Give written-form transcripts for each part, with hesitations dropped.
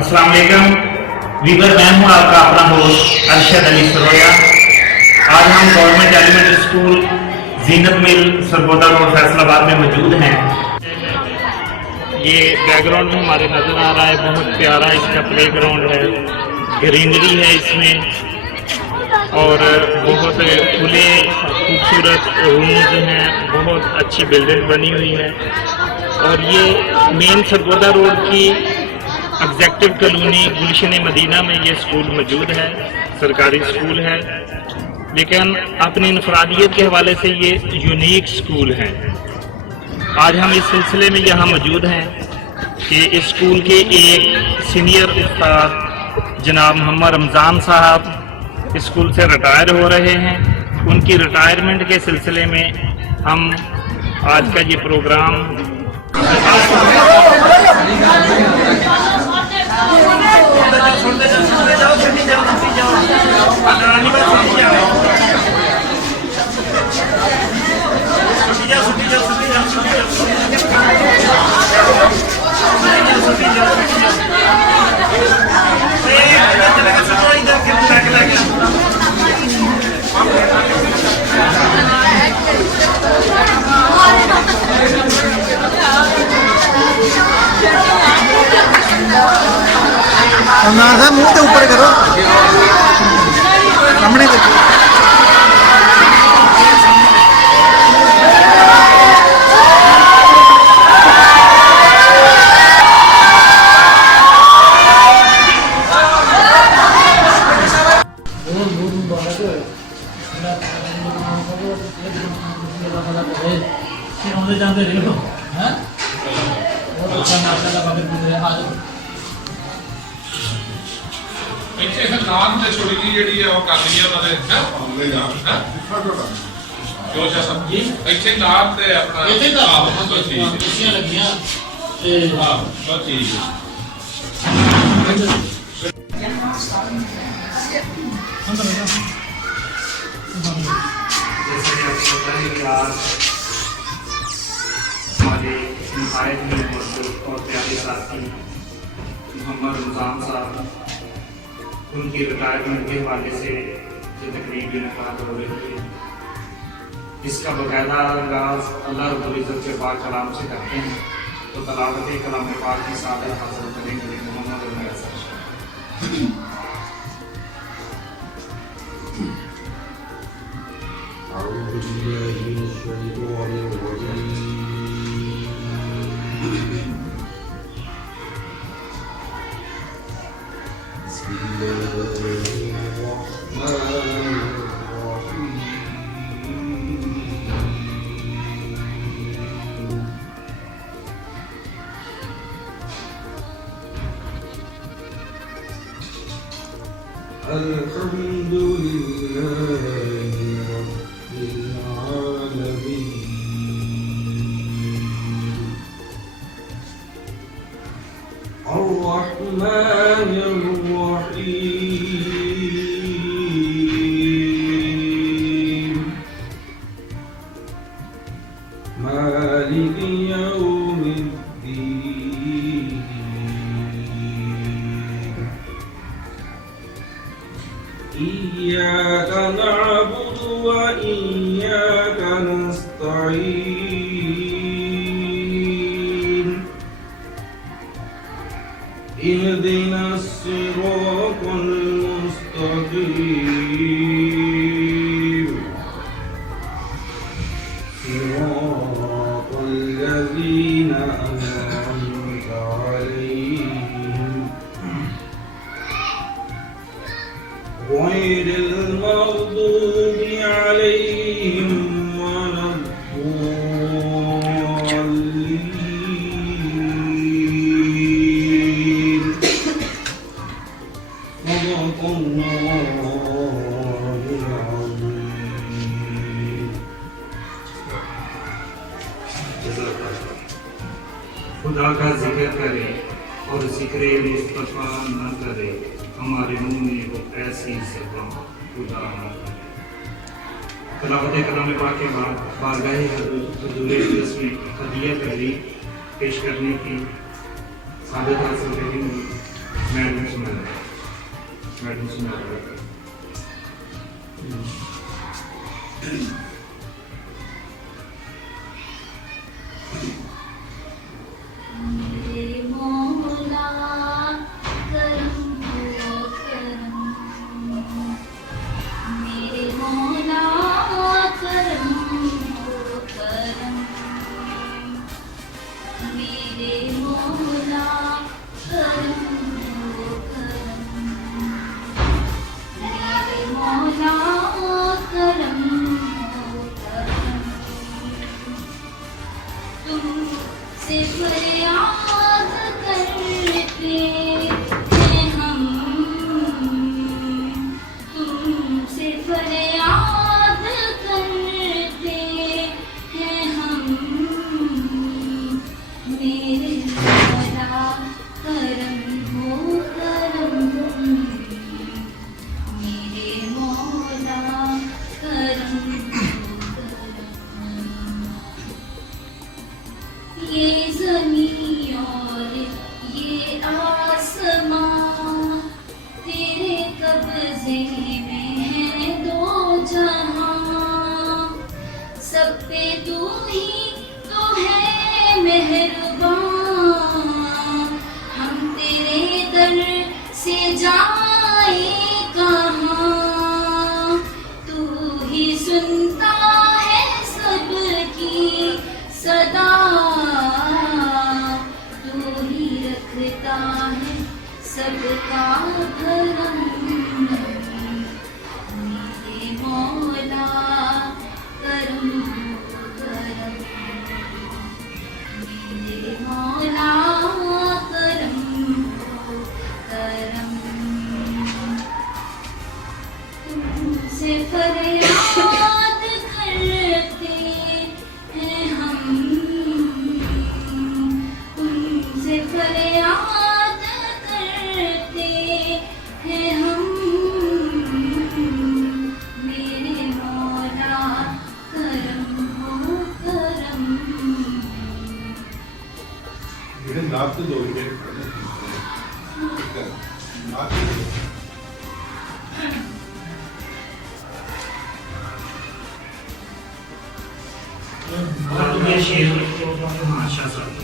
अस्सलाम वालेकुम वीवर, मैं हूं आपका अपना होस्ट अरशद अली सरोया। आज हम गवर्नमेंट एलिमेंट्री स्कूल जीनत मिल सरगोदा रोड फैसलाबाद में मौजूद हैं। ये बैकग्राउंड में हमारे नज़र आ रहा है, बहुत प्यारा इसका प्ले ग्राउंड है, ग्रीनरी है इसमें और बहुत खुले खूबसूरत रूम्स हैं, बहुत अच्छी बिल्डिंग बनी हुई है। और ये मेन सरगोदा रोड की एग्जेक्टिव कॉलोनी गुलशन मदीना में ये स्कूल मौजूद है, सरकारी स्कूल है, लेकिन अपनी इनफरादियत के हवाले से ये यूनिक स्कूल है। आज हम इस सिलसिले में यहाँ मौजूद हैं कि इस स्कूल के एक सीनियर उस्ताद जनाब मोहम्मद रमज़ान साहब इस स्कूल से रिटायर हो रहे हैं। उनकी रिटायरमेंट के सिलसिले में हम आज का ये प्रोग्राम मुंह के ऊपर करो, सामने देखो। जानते रहो हैं ਇੱਥੇ ਫਿਰ ਨਾਮ ਤੇ ਛੋਟੀ ਜੀ ਜਿਹੜੀ ਹੈ ਉਹ ਕਰ ਲਈ ਉਹਨਾਂ ਦੇ ਹੈ ਜੋ ਜਸਮ ਜੀ ਇੱਥੇ ਨਾਮ ਤੇ ਆਪਣਾ ਇੱਥੇ ਤਾਂ ਕੁਰਸੀਆਂ ਲੱਗੀਆਂ ਤੇ ਹਾਂ ਬਸ ਠੀਕ ਹੈ। हमारे नहायत में मौजूद और प्यारे साथी मोहम्मद रमज़ान साहब, उनकी रिटायरमेंट के हवाले से जो तकरीब इनकाद हो रही है, इसका बाकायदा आगाज़ अल्लाह रब्बुल इज़्ज़त के पाक कलाम से करते हैं। तो तलावत कलाम पाक की सादत हासिल करेंगे मोहम्मद रमज़ान। أعوذ بالله من الشيطان الرجيم بسم الله الرحمن الرحيم الحمد لله الرحمن الرحيم مالك يوم الدين إياك نعبد وإياك نستعين اهدنا الصراط المستقيم صراط الذين أنعمت عليهم غير المغضوب عليهم ولا الضالين. صدق الله العظيم. खुदा का जिक्र करे और जिक्र मुस्तफा न करे, हमारे मुंह में वो ऐसी ज़बान खुदा न करे। तलावत कलाम पाक के बाद बारगाह हुज़ूर अक़दस में हदिया तहरीक पेश करने की सादत हासिल करेंगे मैडम सुना मैडम सुना मेरे मौला करम हो करम, मेरे मौला करम हो करम, मेरे मौला करम हो करम, मेरे मौला करम हो करम। तुमसे फरियाद करते हैं हम, तुमसे फरियाद करते हैं हम, मेरे मौला करम हो करम, मेरे मौला करम हो करम। ये ज़मीं और ये आसमां तेरे कब्ज़े में है दो जहां, सब पे तू ही तो है मेहरबान, हम तेरे दर से जाए कहाँ, तू ही सुनता है सबकी सदा, तू ही रखता है सबका भरम, मेरे मौला करम हो करम, मेरे मौला करम हो करम। तुमसे फरियाद करते हैं हम, तुमसे फरियाद करते हैं हम, मेरे मौला करम हो करम। मेरे नाम तो दो ही और ये शेर माशा साहब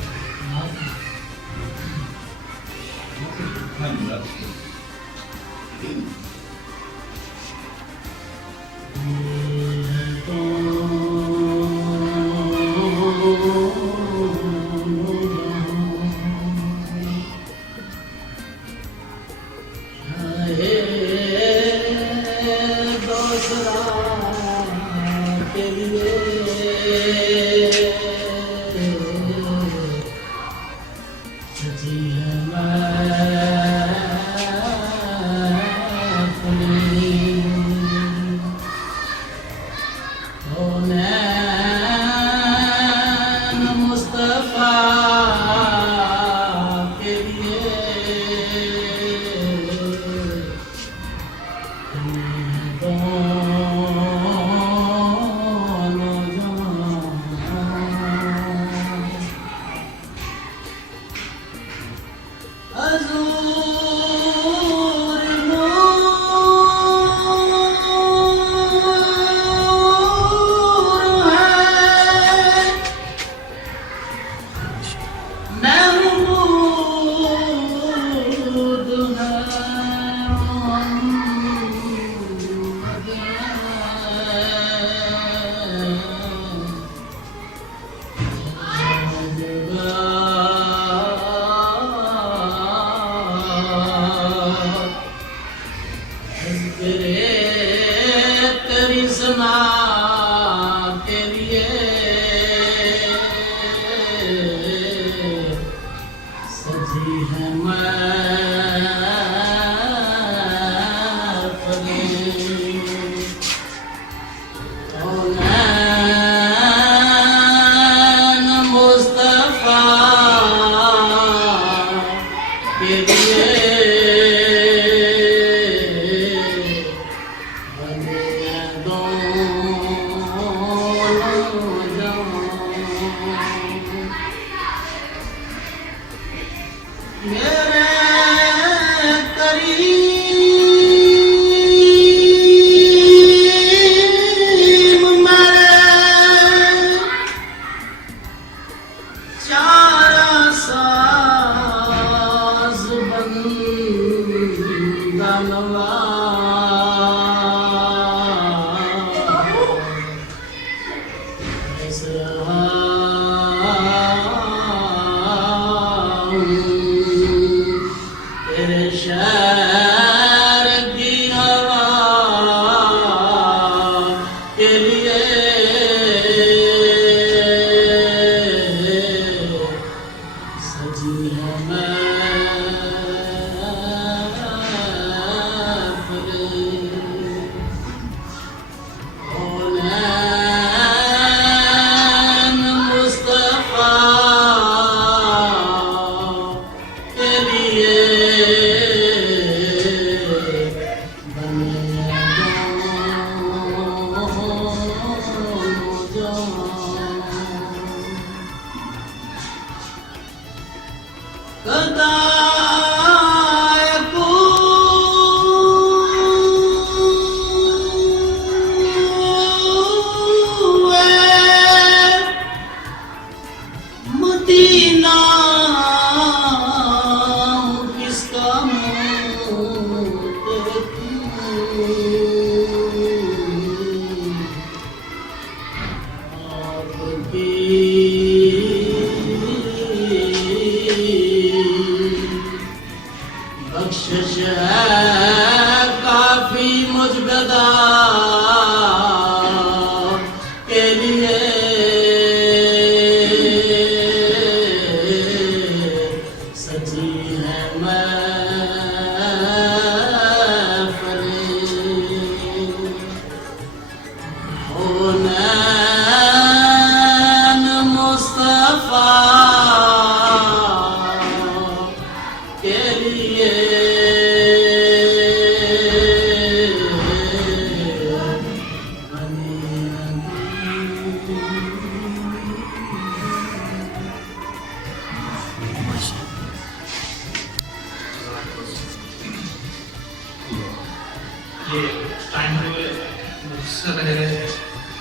अक्सर है,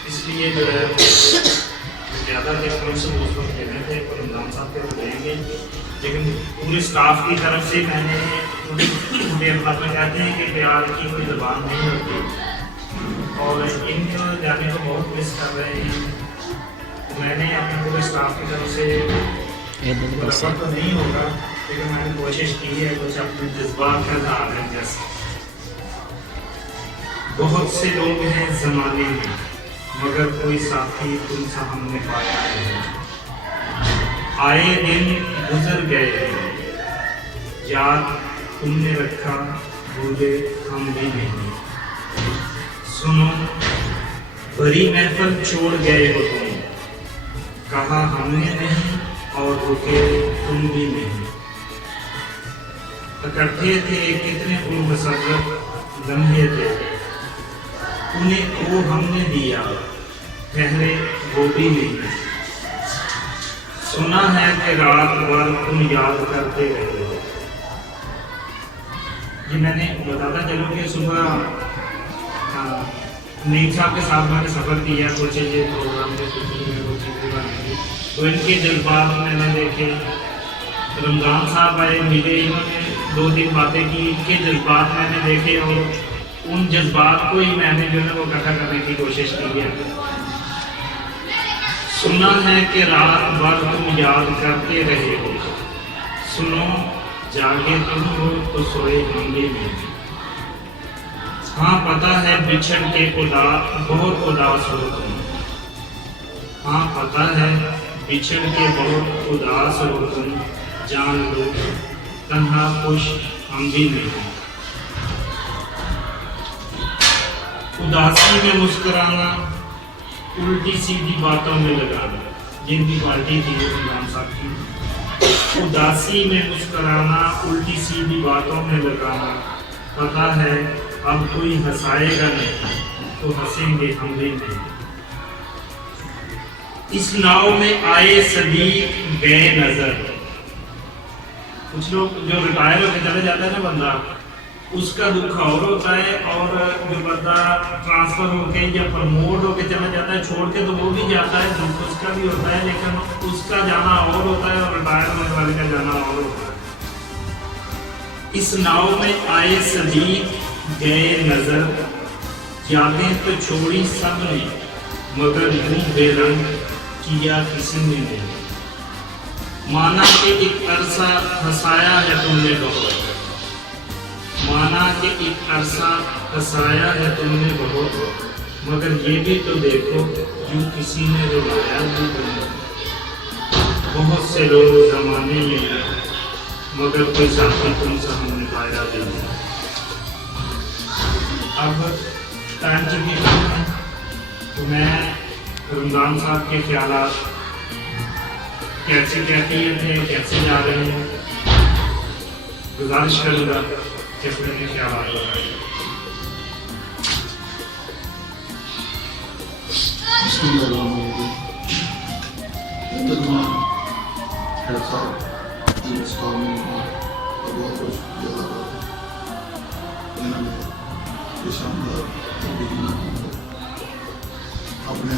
इसलिए जो है ज़्यादा रेफरेंस उस वक्त देने थे पर इमरान साहब के देंगे, लेकिन पूरे स्टाफ की तरफ से मैंने मुझे अपना कहते हैं कि प्यार की कोई ज़बान नहीं होती और इनको जाने को बहुत मिस कर रहे हैं। मैंने अपने पूरे स्टाफ की तरफ से बराबर तो नहीं होगा, लेकिन मैंने कोशिश की है कुछ अपने जज्बात का इजहार है। जैसे बहुत से लोग हैं ज़माने में मगर कोई साथी तुमसा हमने पाया है। आए दिन गुजर गए याद तुमने रखा, भूले हम भी नहीं। सुनो बड़ी महफिल छोड़ गए हो तुम, कहा हमने नहीं और रुके तुम भी नहीं। इकट्ठे थे कितने उलमसरत लम्हे थे, उन्हें वो हमने दिया ठहरे वो भी नहीं। सुना है कि रात भर तुम याद करते रहे हो। ये मैंने बताता चलूँ कि सुबह नीम साहब के साथ मैंने सफ़र किया कुछ ये प्रोग्राम में तो इनके जज्बात मैंने देखे। रमज़ान साहब आए मिले, इन्होंने 2 दिन बातें की, इनके जज्बात मैंने देखे और उन जज्बात को ही मैंने जो है वो इकट्ठा करने की कोशिश की है। सुना है कि रात भर तुम याद करते रहे हो, सुनो जागे तुम हो तो सोए हम भी नहीं। हाँ पता है बिछड़ के बहुत उदास हो तुम, हाँ पता है बिछड़ के बहुत उदास हो तुम, जान लो तन्हा खुश हम भी नहीं। उदासी में मुस्कुराना, उल्टी सीधी बातों में लगाना, जिनकी पार्टी थी इमरान साहब की। उदासी में मुस्कुराना, उल्टी सीधी बातों में लगाना, पता है अब कोई हंसाएगा नहीं तो हंसेंगे हम भी नहीं। इस नाव में आए सदीक गए नजर। कुछ लोग जो रिटायर होकर चले जाता है ना बंदा, उसका दुख और होता है, और जो बंदा ट्रांसफर होके या प्रमोट होके चला जाता है छोड़ के तो वो भी जाता है, दुख उसका भी होता है, लेकिन उसका जाना और होता है और रिटायरमेंट वाले का जाना और होता है। इस नाव में आए सदीक गए नजर, यादें तो छोड़ी सब ने मगर यूं बेरंग किया किसी ने नहीं। माना कि एक अरसा हंसाया है तुमने बहुत, माना कि एक अरसा हंसाया है तुमने बहुत, मगर ये भी तो देखो यूं किसी ने रुलाया भी तुमने। बहुत से लोग जमाने में मगर कोई साथी तुमसे हमने पाया भी नहीं। अब टाइम की भी कम है तो मैं रमज़ान साहब के ख्यालात कैसे कहते थे, कैसे जा रहे हैं, गुजारिश करूँगा कि अपने ख्यालात बताइए। अपने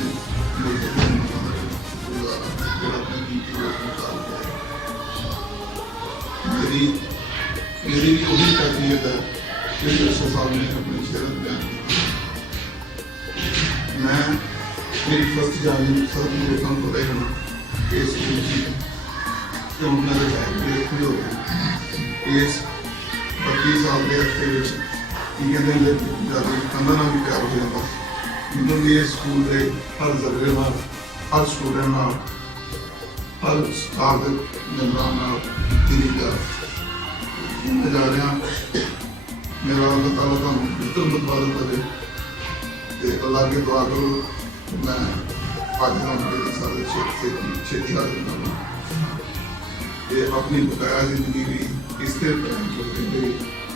मेरी भी वही कैफियत है कि साहब ने अपनी शेरत बयान की। मैं मेरी फर्स्ट जानी सब लोगों को देखना इस यमुना के हो इस 25 साल के हफ्ते कहते हैं कंधा ना भी प्यार हो जाता। मैंने भी स्कूल के हर जरिए हर स्टूडेंट हर स्टाफ के मेम्बर दिली जा रहे हैं। मेरा अल्लाह ताला का बिल्कुल मुतबादल करे तो अल्लाह के दुआ करो मैं पाकिस्तान के सारे छेती हाजिर करूँ ये अपनी बकाया जिंदगी भी इस तरह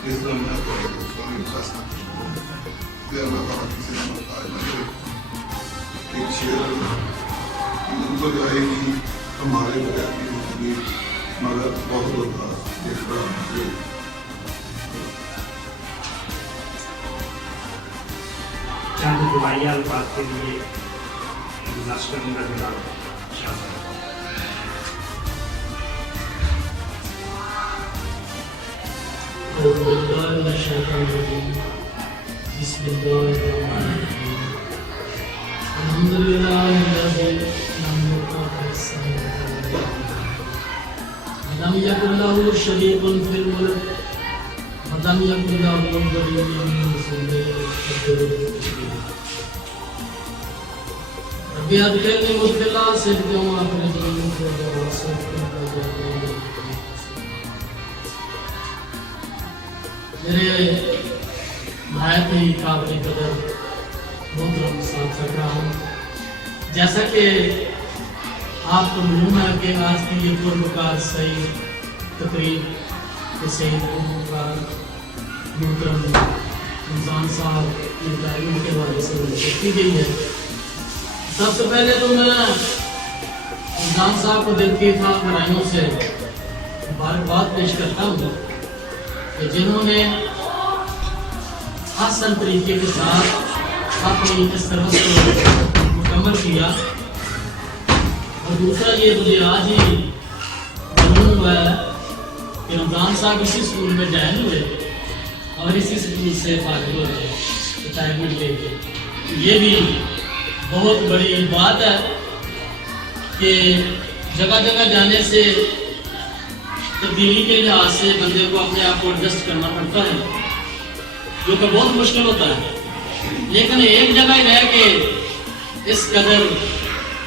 इस तरह मैं अल्लाह ताला किसी ने एक शेर उनको जो है कि हमारे बगैर की जिंदगी मगर बहुत होता एक बड़ा चंद दुआई अल्फाज के लिए गुजारिश करूँगा जनाब शाबाश। لم يكن له شريك في الملك ولم يكن له ولي من الذل ربي أدخلني مدخل صدق وأخرجني مخرج صدق میرے نہایت ہی قابل قدر محترم ساتھ رکھ رہا ہوں، جیسا کہ آپ کو معلوم ہے کہ آج کی یہ پرمکار صحیح تقریب کے صحیح پرمکار محترم رمضان صاحب کی تعلیم کے حوالے سے منعقد کی گئی ہے۔ سب سے پہلے تو میں رمضان صاحب کو دل کی گہرائیوں سے مبارکباد پیش کرتا ہوں کہ جنہوں نے آسان طریقے کے ساتھ اپنی اس سروس کو مکمل کیا، اور دوسرا یہ مجھے آج ہی معلوم ہوا ہے کہ رمضان صاحب اسی اسکول میں جوائن ہوئے اور اسی اسکول سے فارغ ہوئے ریٹائرمنٹ لے کے۔ یہ بھی بہت بڑی بات ہے کہ جگہ جگہ جانے سے تبدیلی کے لحاظ سے بندے کو اپنے آپ کو ایڈجسٹ کرنا پڑتا ہے، جو کہ بہت مشکل ہوتا ہے، لیکن ایک جگہ ہی رہ کے اس قدر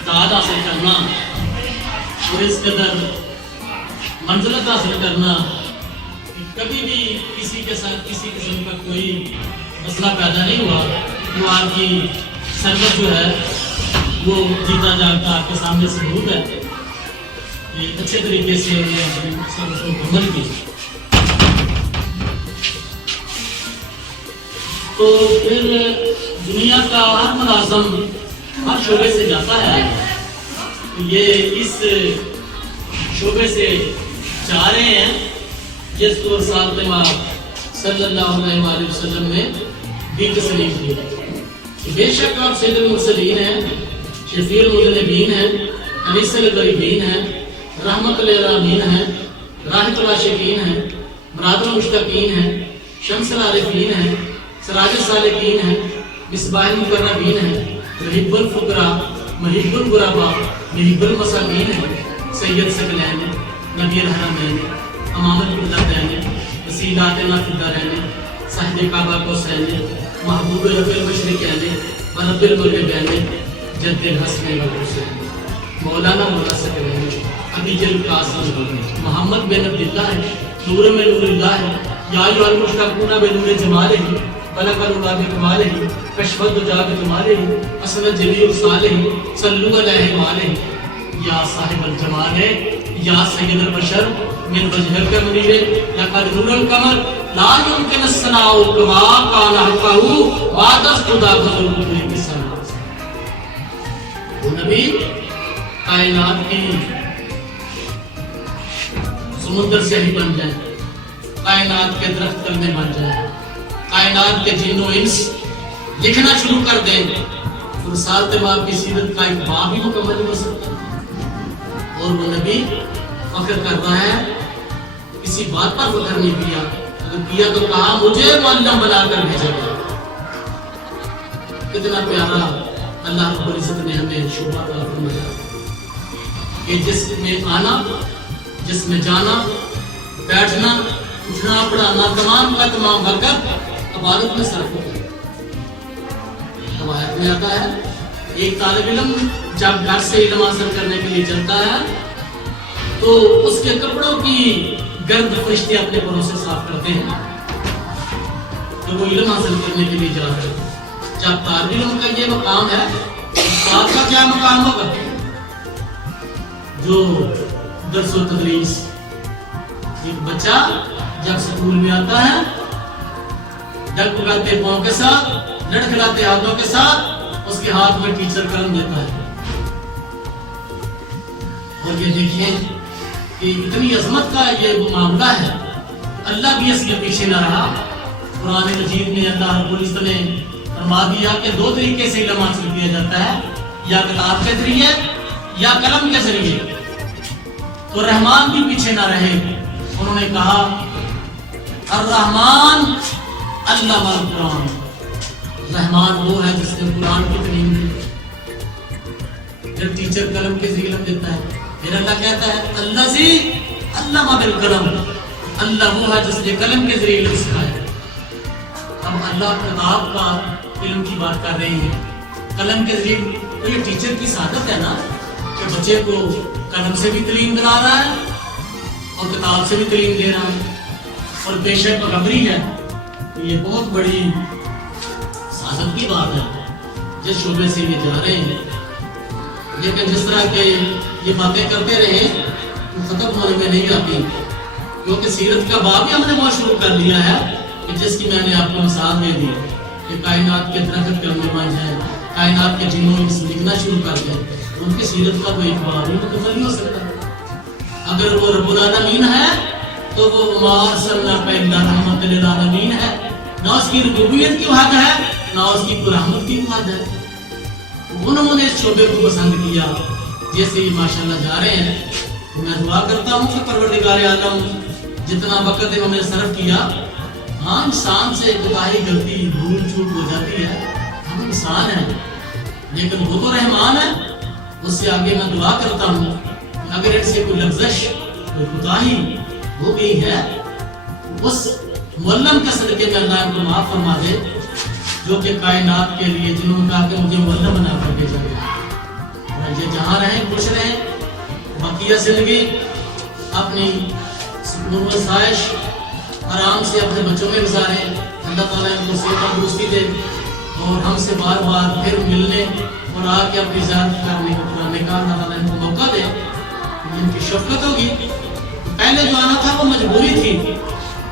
داد حاصل کرنا اور اس قدر منزلت حاصل کرنا، کبھی بھی کسی کے ساتھ کسی قسم کا کوئی مسئلہ پیدا نہیں ہوا، تو آپ کی سروس جو ہے وہ جیتا جاگتا آپ کے سامنے ثبوت ہے کہ اچھے طریقے سے انہیں اپنی سروس کو مکمل کی۔ تو پھر دنیا کا ہر ملازم ہر شعبے سے جاتا ہے، یہ اس شعبے سے جا رہے ہیں جس کو ساتھ امام صلی اللہ علیہ وآلہ وسلم نے بھی تسلیم کی ہے۔ بے شک آپ سید المرسلین ہیں، شفیع المذنبین ہیں، انیس الغریبین ہیں، رحمت للعالمین ہیں، راحت العاشقین ہیں، مراد المشتاقین ہیں، شمس العارفین ہیں، سراج السالکین ہیں، مصباح المقربین ہیں، محب الفقراء، محب الغرباء، محب المساکین ہیں، سید ثقلین، نبی الحرمین، امام القبلتین، وسیلات نافدارین، صاحب کعبہ کوثرین، محبوب رب المشرقین و رب المغربین، جد الحسن والحسین، مولانا مولا ثقلین، ابی جل قاسم، محمد بن عبداللہ، نور میں نور اللہ، یا ایھا المشتاقون بنور جمالہ، بلغ العلا بکمالہ، کشف الدجا بکمالہ، اصل الجلیل صالح، صلو علیہ وآلہ، یا صاحب الجمال، یا سید البشر، من وجہک منیر، لقد نور القمر، لا يمكن الثناء كما كان حقه، وعدست ذاك الوجود کی سنا۔ وہ نبی کائنات کی سمندر سے ہی بن جائے، کائنات کے درخت میں بن جائے، کائنات کے جن و انس لکھنا شروع کر دیں، تو رسالت ماں کی سیرت کا ایک باب ہی مکمل ہو سکتا ہے۔ اور وہ نبی فخر کرتا ہے، کسی بات پر فخر نہیں کیا، اگر کیا تو کہا مجھے معلم بنا کر بھیجا گیا۔ کتنا پیارا اللہ رب العزت نے ہمیں شعبہ عطا فرمایا کہ جس میں آنا، جس میں جانا، بیٹھنا، اٹھنا، پڑھانا، تمام کا تمام وقت عبادت میں صرف ہوتا ہے۔ روایت میں آتا ہے ایک طالب علم جب گھر سے علم حاصل کرنے کے لیے چلتا ہے تو اس کے کپڑوں کی گرد فرشتے اپنے پروں سے صاف کرتے ہیں تو وہ علم حاصل کرنے کے لیے جا رہے ہیں۔ جب طالب علم کا یہ مقام ہے، استاد کا کیا مقام ہوگا؟ جو درس و تدریس، ایک بچہ جب سکول میں آتا ہے ڈگمگاتے پاؤں کے ساتھ، لڑکھڑاتے ہاتھوں کے ساتھ اس کے ہاتھ میں ٹیچر قلم دیتا ہے، اور یہ دیکھیں کہ اتنی عظمت کا یہ وہ معاملہ ہے، اللہ بھی اس کے پیچھے نہ رہا۔ قرآن مجید میں اللہ رب العزت نے فرما دیا کہ دو طریقے سے علم حاصل کیا جاتا ہے، یا کتاب کے ذریعے یا قلم کے ذریعے۔ تو رحمان بھی پیچھے نہ رہے، انہوں نے کہا الرحمن علم القرآن، رحمان وہ ہے جس نے قرآن کی تعلیم دی۔ جب ٹیچر قلم کے ذریعے علم دیتا ہے، پھر اللہ کہتا ہے الذی علم بالقلم، اللہ وہ ہے جس نے قلم کے ذریعے علم سکھایا۔ اب اللہ کتاب کا علم کی بات کر رہے ہیں، قلم کے ذریعے، تو یہ ٹیچر کی سعادت ہے نا کہ بچے کو قلم سے بھی تعلیم دلا رہا ہے اور کتاب سے بھی تعلیم دے رہا ہے، اور بے شک خبری ہے۔ یہ بہت بڑی سعادت کی بات ہے جس شعبے سے یہ جا رہے ہیں۔ لیکن جس طرح کے یہ باتیں کرتے رہے وہ ختم ہونے میں نہیں آتی، کیونکہ سیرت کا باب ہی ہم نے بہت شروع کر لیا ہے کہ جس کی میں نے آپ کو مثال دے دی کہ کائنات کے درخت کرنے والے ہیں، کائنات کے جنوں نے لکھنا شروع کر دیا، ان کی سیرت کا کوئی باب ہی مکمل نہیں ہو سکتا۔ اگر وہ رب العالمین ہے تو وہ وما ارسلناک الا رحمۃ للعالمین ہے، نہ اس کی ربوبیت کی حد ہے نہ اس کی رحمت کی حد ہے۔ انہوں نے اس شعبے کو پسند کیا جیسے یہ ماشاءاللہ جا رہے ہیں۔ میں دعا کرتا ہوں کہ پروردگار عالم جتنا وقت انہوں نے صرف کیا، ہاں انسان سے کوتاہی غلطی بھول چوک ہو جاتی ہے، ہم انسان ہیں، لیکن وہ تو رحمان ہے۔ اس سے آگے میں دعا کرتا ہوں اگر ان سے کوئی لغزش کوئی کوتاہی ہو گئی ہے، اس معلم کے صدقے میں اللہ ان کو معاف فرما دے جو کہ کائنات کے لیے جنہوں نے کہا کہ مجھے معلم بنا کر کے جائے۔ یہ جہاں رہیں خوش رہیں، بقیہ زندگی اپنی سکون و سائش آرام سے اپنے بچوں میں گزاریں۔ اللہ تعالیٰ ان کو صحت تندرستی دے اور ہم سے بار بار پھر ملنے اور آ کے اپنی زیارت کرنے کا اللہ تعالیٰ ان کو موقع دے۔ ان کی شفقت ہوگی، پہلے جو آنا تھا وہ مجبوری تھی،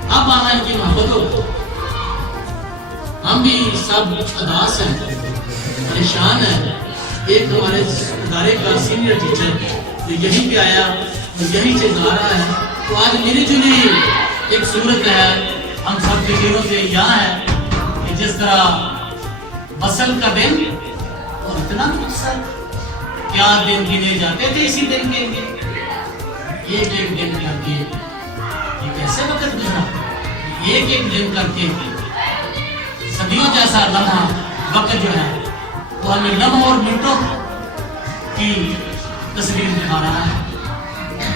اب آنا ان کی محبت ہوگی۔ ہم بھی سب اداس ہیں، پریشان ہیں۔ ایک ہمارے ادارے کا سینئر ٹیچر جو یہیں پہ آیا اور یہیں سے جا رہا ہے، تو آج میری جلی ایک صورت ہے ہم سب کے دلوں سے یہاں ہے کہ جس طرح بسل کا دن اور اتنا مقصد کیا دن گنے جاتے تھے اسی دن کے لیے، ایک ایک دن کر کے یہ کیسے وقت گزرا، ایک ایک دن کر کے صدیوں جیسا لمحہ وقت جو ہے وہ ہمیں لمحوں اور منٹوں کی تصویر دکھا رہا ہے،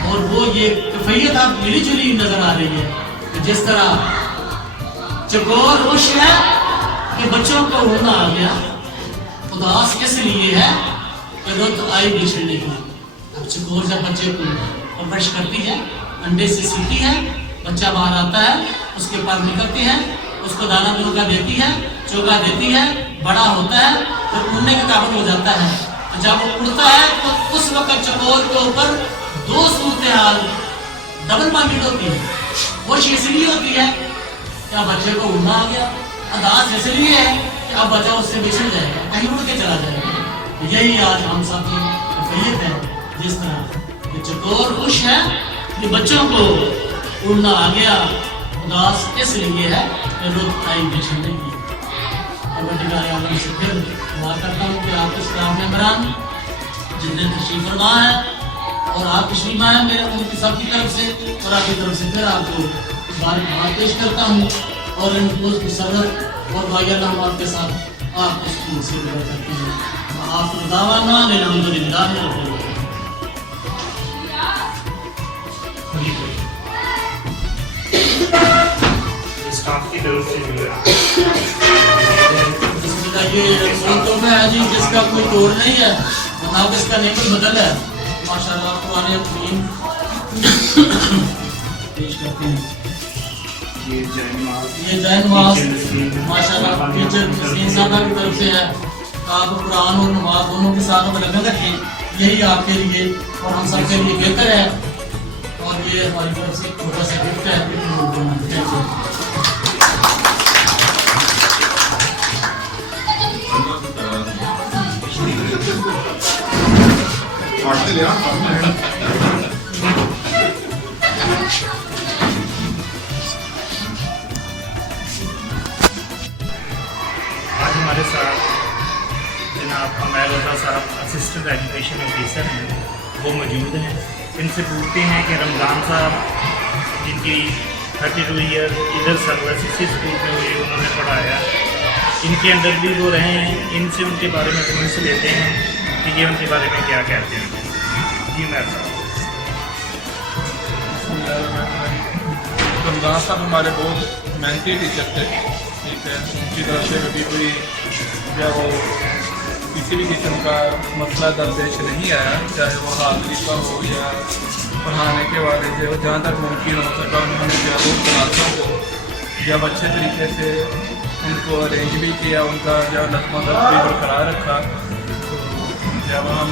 اور وہ یہ کیفیت اب ملی جلی نظر آ رہی ہے کہ جس طرح چکور خوش ہے کہ بچوں کو رونا آ گیا، اداس اس لیے ہے کہ رت آئی بچھڑنے کی۔ اب چکور جب بچے کو پرورش کرتی ہے، انڈے سے سیتی ہے، بچہ باہر آتا ہے، اس کے پاس نکلتی ہے، اس کو دانا چوگا دیتی ہے، چوگا دیتی ہے، بڑا ہوتا ہے تو اڑنے کے قابل ہو جاتا ہے۔ جب وہ اڑتا ہے تو اس وقت چکور کے اوپر دو صورتحال ڈبل مارکیٹ ہوتی ہے۔ خوش اس لیے ہوتی ہے کہ اب بچے کو اڑنا آ گیا، اداس اس لیے ہے کہ اب بچہ اس سے بچھڑ جائے گا، کہیں اڑ کے چلا جائے گا۔ یہی آج ہم سب کی کیفیت ہے، جس طرح کہ چکور خوش ہے کہ بچوں کو اڑنا آ گیا، اداس اس لیے ہے کہ رت آئی بچھڑنے کی۔ پروردگار عالم سے پھر دعا کرتا ہوں کہ آپ اس کام ممبران جتنے تشریف فرما ہے اور آپ تشریف آئے میرے ان کی سب کی طرف سے اور آپ کی طرف سے پھر آپ کو بار پیش کرتا ہوں، اور ان کو صدر اور بھائی اللہ آپ کے ساتھ آپ اس کی سیوا کرتے ہیں۔ آپ کو دعوانا الحمدللہ رب العالمین۔ اسٹاف کی طرف سے مل رہا یہ تحفہ ہے جی جس کا کوئی توڑ نہیں ہے، آپ اس کا نعمت بدل ہے ماشاءاللہ۔ قرآن حکیم پیش کرتے ہیں، یہ جین نماز ماشاءاللہ ٹیچر حسین صاحبہ کی طرف سے ہے۔ آپ قرآن اور نماز دونوں کے ساتھ میں لگن رکھیں، یہی آپ کے لیے اور ہم سب کے لیے بہتر ہے، اور یہ ہماری طرف سے چھوٹا سا گفٹ ہے۔ پڑھتے لیا آج ہمارے जनाब हमारे रजा साहब असिस्टेंट एजुकेशन ऑफिसर हैं, वो मौजूद हैं। इनसे पूछते हैं कि रमज़ान साहब जिनकी 32 ईयर इधर सर्विस इसी स्कूल में हुई, उन्होंने पढ़ाया, इनके अंदर भी वो रहे हैं, इनसे उनके बारे में कमेंट्स लेते हैं कि ये उनके बारे में क्या कहते हैं। जी मैं रमज़ान साहब हमारे बहुत मेहनती टीचर थे, ठीक है। उनकी तरफ से कभी कोई या वो किसी भी किस्म का मसला दरपेश नहीं आया, चाहे वो हाजिरी का हो या पढ़ाने के वाले जो जहाँ तक मुमकिन हो सका उन्होंने जो वो क्लासों को जब अच्छे तरीके से उनको अरेंज भी किया, उनका जो नज़्म भी बरकरार रखा। तो जब हम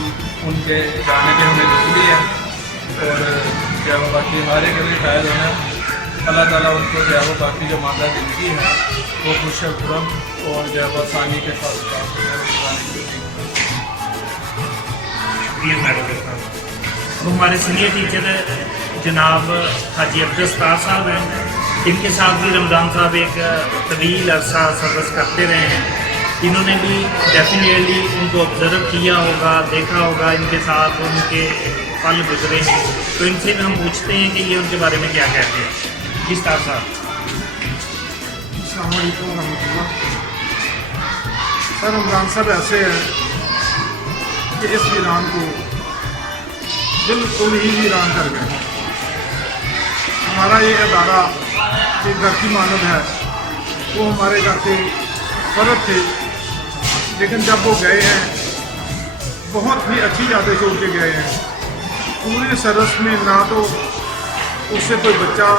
उनके जाने के हमें दुख भी है, और जब बाकी हमारे के लिए शायद होना अल्लाह ताला उनको जो है वो बाकी जो मादा ज़िंदगी है वो खुश खुरम और जो है वो आसानी के साथ अब हमारे सीनियर टीचर जनाब हाजी अब्दुल साहब हैं, इनके साथ भी रमज़ान साहब एक तवील अरसा सर्विस करते रहे हैं। इन्होंने भी डेफिनेटली उनको ऑब्ज़र्व किया होगा, देखा होगा, इनके साथ उनके पल गुजरे हैं, तो इनसे भी हम पूछते हैं कि ये उनके बारे में क्या कहते हैं। जी साहब अस्सलाम वालेकुम रहमतुल्लाह। सर रमज़ान साहब ऐसे हैं कि इस वीरान को बिल्कुल ही वीरान कर गए। हमारा ये अदारा एक घर की मानद है, वो हमारे घर के फर्द थे, लेकिन जब वो गए हैं बहुत ही अच्छी यादें छोड़ के गए हैं। पूरे सरस में ना तो उससे कोई बच्चा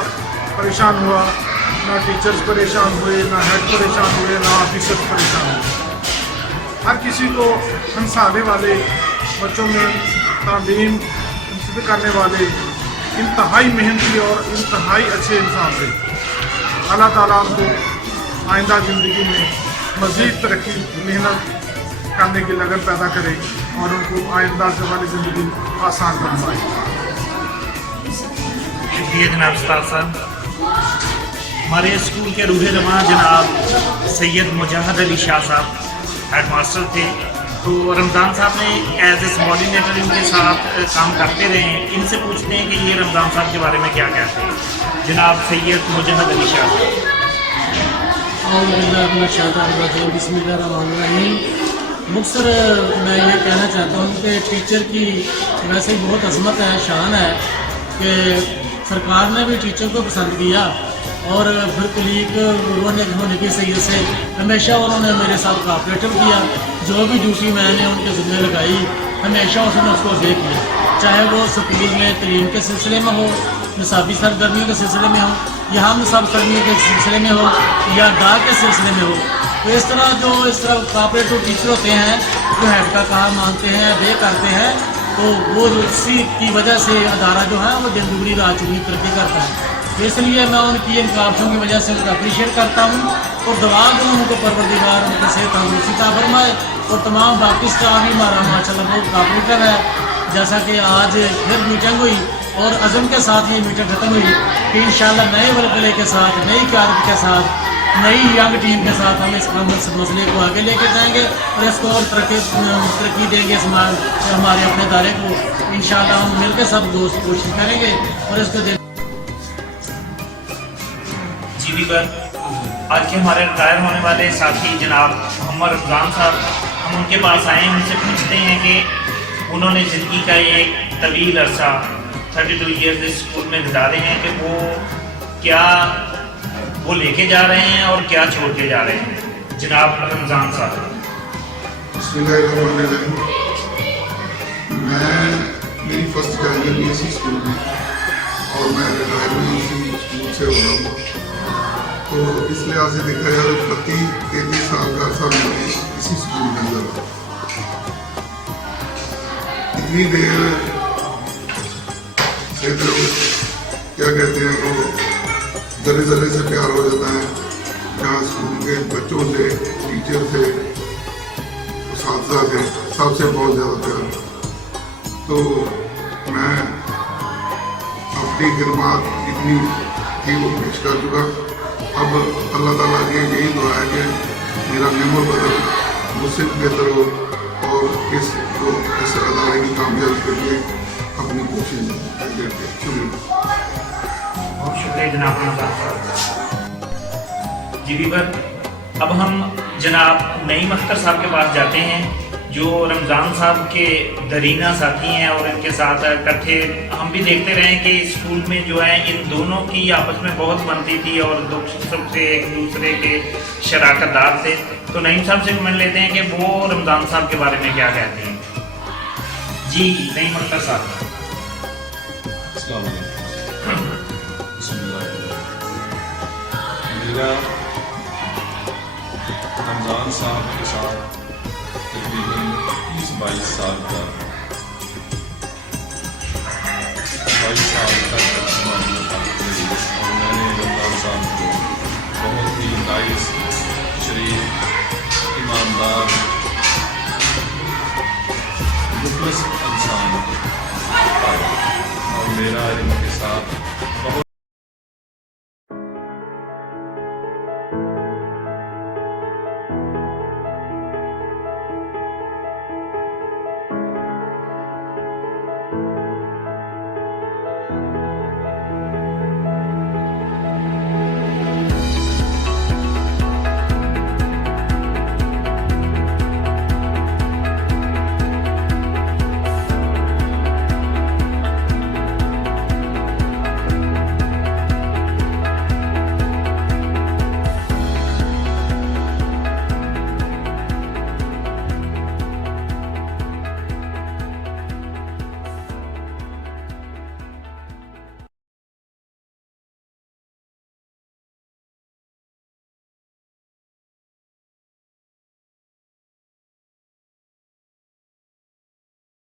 परेशान हुआ, ना टीचर्स परेशान हुए, ना हेड परेशान हुए, ना ऑफिसर्स परेशान हुए। हर किसी को हंसाने वाले, बच्चों में तालीम करने वाले इंतहाई मेहनती और इंतहाई अच्छे इंसान थे। अल्लाह ताला उनको आइंदा ज़िंदगी में मज़ीद तरक्की, मेहनत करने की लगन पैदा करे और उनको आइंदा वाली ज़िंदगी आसान बनवाए। शुक्रिया जनाब उस्ताद साहब। हमारे स्कूल के रूह रवां जनाब सैयद मुजाहिद अली शाह साहब हेड मास्टर थे, तो रमज़ान साहब ने एज ए सबॉर्डिनेटर इनके साथ काम करते रहे हैं। इनसे पूछते हैं कि ये रमज़ान साहब के बारे में क्या कहते हैं। जनाब सैयद मुजाहिद अली शाह। मुख्तर मैं ये कहना चाहता हूँ कि टीचर की वैसे ही बहुत अजमत है, शान है कि सरकार ने भी टीचर को पसंद किया और फिर कुलीग होने की सैयद से हमेशा उन्होंने मेरे साथ कोऑपरेटिव किया। जो भी ड्यूटी मैंने उनके ज़िम्मे लगाई हमेशा उसने उसको अदा किया, चाहे वो स्कूल में तलीम के सिलसिले में हो, निसाबी सरगर्मियों के सिलसिले में हो, या हम निसाब सरगर्मियों के सिलसिले में हो, या डाक के सिलसिले में हो। तो इस तरह कोऑपरेटिव टीचर होते हैं जो हेड का काम मानते हैं, वे करते हैं, तो वो उसी की वजह से अदारा जो है वो दिन दुगनी रात चौगुनी तरक्की करता है। इसलिए मैं उनकी इन काबिलों की वजह से उनको अप्रीशिएट करता हूँ और दुआ दूँ उनको परवरदिगार उनकी सेहत तंदुरुस्ती अता फरमाए। और तमाम बाकी स्टाफ भी हमारा माशाल्लाह बहुत कोऑपरेटिव है। जैसा कि आज फिर मीटिंग हुई और अज़म के साथ ये मीटिंग ख़त्म हुई कि इंशाल्लाह नए वलकले के साथ, नई क़यादत के साथ, नई यंग टीम के साथ हम इस मसले को आगे लेके जाएंगे और इसको और तरक्की देंगे हमारे अपने दायरे को। इंशाल्लाह हम मिलकर सब दोस्त कोशिश करेंगे और इसको जीबी पर आज के हमारे रिटायर होने वाले साथी जनाब मोहम्मद रमज़ान साहब, हम उनके पास आए हैं, उनसे पूछते हैं कि उन्होंने ज़िंदगी का एक तवील अरसा 32 ईयर्स इस स्कूल में गुजारे हैं कि वो क्या वो लेके जा रहे हैं और क्या छोड़ के जा रहे हैं। जनाब रमज़ान साहब। मैं मेरी फर्स्ट ग्रेजुएशन इसी स्कूल में और मैं रिटायर भी इसी स्कूल से हो रहा हूँ, तो इस लिहाज से देखा जाए 33 साल का अर्सा मैंने इसी स्कूल में गुजारा। इतनी देर से तो क्या कहते हैं वो जरे जरे से प्यार हो जाता है, जहाँ स्कूल के बच्चों से, टीचर से, साथी से, सबसे बहुत ज़्यादा प्यार। तो मैं अपनी खिदमत इतनी थी वो पेश कर चुका। अब अल्लाह ताला की यही दुआ है कि मेरा नेमो बदल मुझसे बेहतर हो और इस अदारे की कामयाबी के लिए अपनी कोशिश करते हैं। शुक्रिया। बहुत शुक्रिया जनाब रमजान साहब। जी वीवर, अब हम जनाब नईम अख्तर साहब के पास जाते हैं जो रमज़ान साहब के दरीना साथी हैं और इनके साथ इकट्ठे हम भी देखते रहे कि स्कूल में जो है इन दोनों की आपस में बहुत बनती थी और दुख सुख से एक दूसरे के शराकतदार थे। तो नईम साहब से मिल लेते हैं कि वो रमज़ान साहब के बारे में क्या कहते हैं। जी नईम अख्तर साहब। मेरा रमज़ान साहब के साथ तकरीबन 20-22 साल का 22 साल तक मामला था और मैंने रमज़ान साहब को बहुत ही नाइस, शरीफ, ईमानदार, मुखलिस इंसान पाया और मेरा इनके साथ